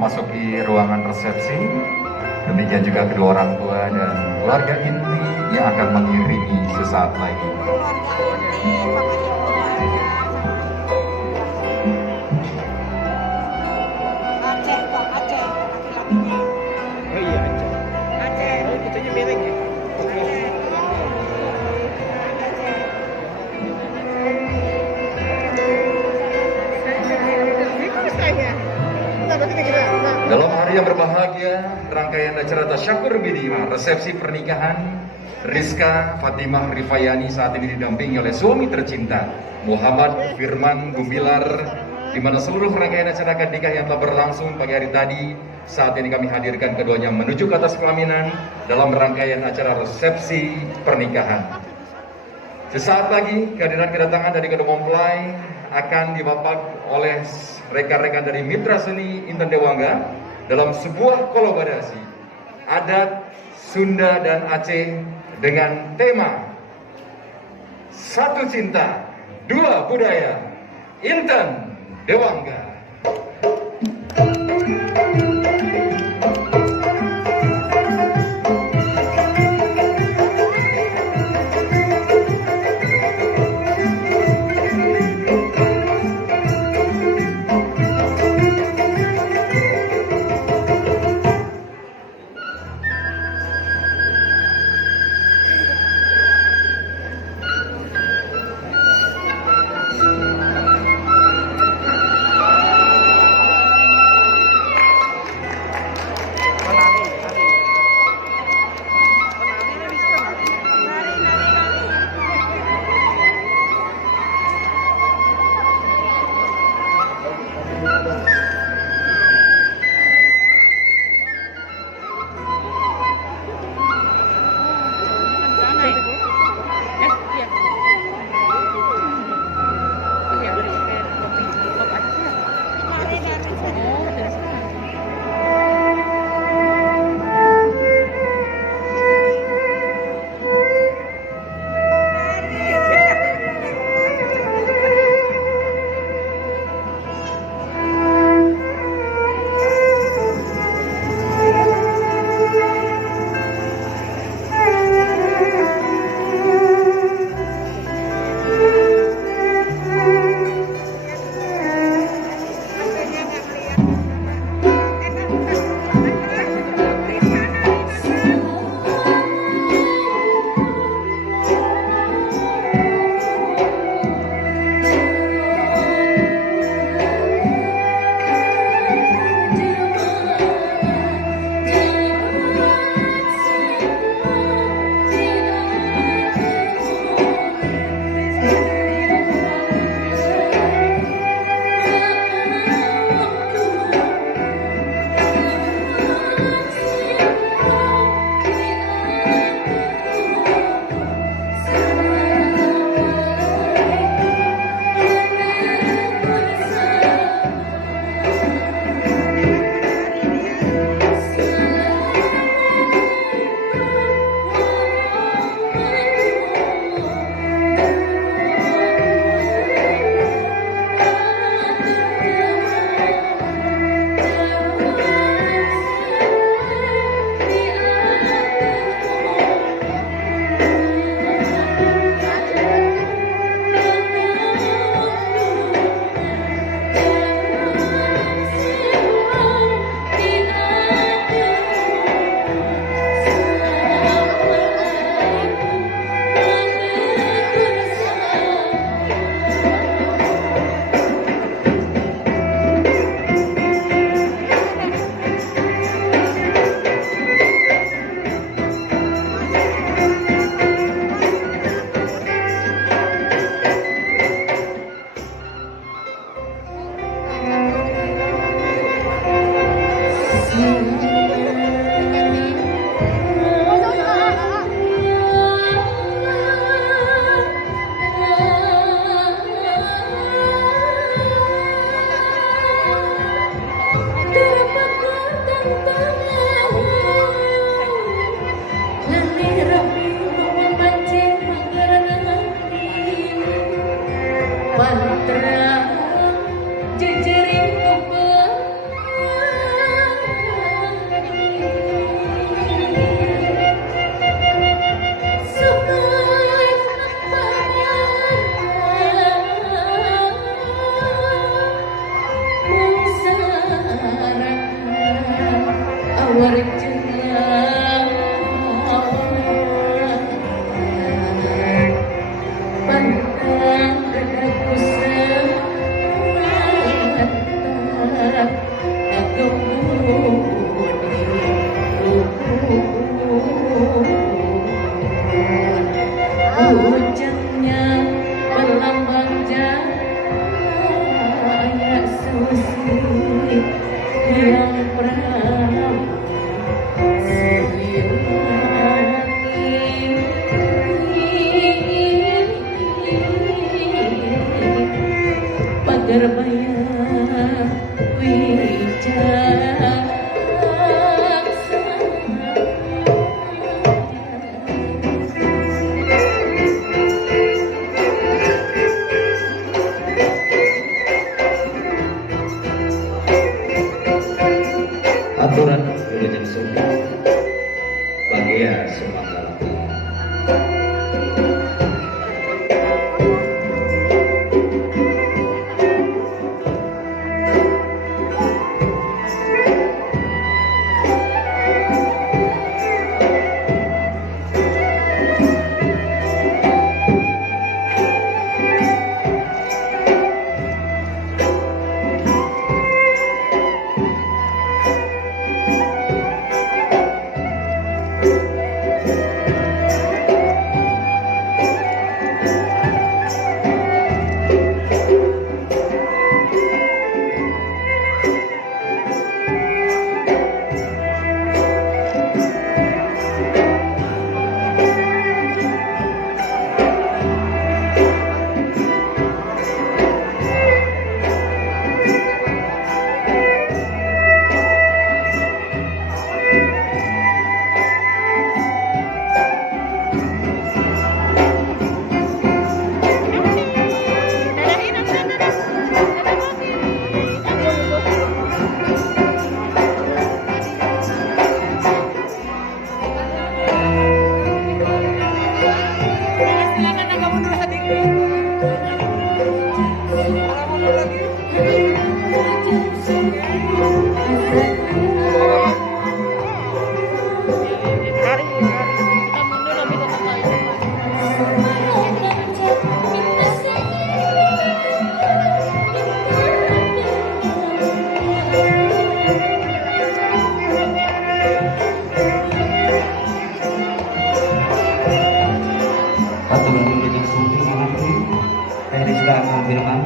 memasuki ruangan resepsi. Demikian juga kedua orang tua dan keluarga inti yang akan mengiringi sesaat lagi. Dalam hari yang berbahagia, rangkaian acara Tasyakur Bidima, resepsi pernikahan Rizka Fatimah Rifayani saat ini didampingi oleh suami tercinta Muhammad Firman Gumbilar, di mana seluruh rangkaian acara akad nikah yang telah berlangsung pagi hari tadi, saat ini kami hadirkan keduanya menuju ke atas pelaminan dalam rangkaian acara resepsi pernikahan. Sesaat lagi kehadiran kedatangan dari kedua mempelai akan dibapak oleh rekan-rekan dari Mitra Seni Inten Dewangga dalam sebuah kolaborasi adat Sunda dan Aceh dengan tema Satu Cinta, Dua Budaya, Inten Dewangga. Atau menjadi suci dengan dari segala firman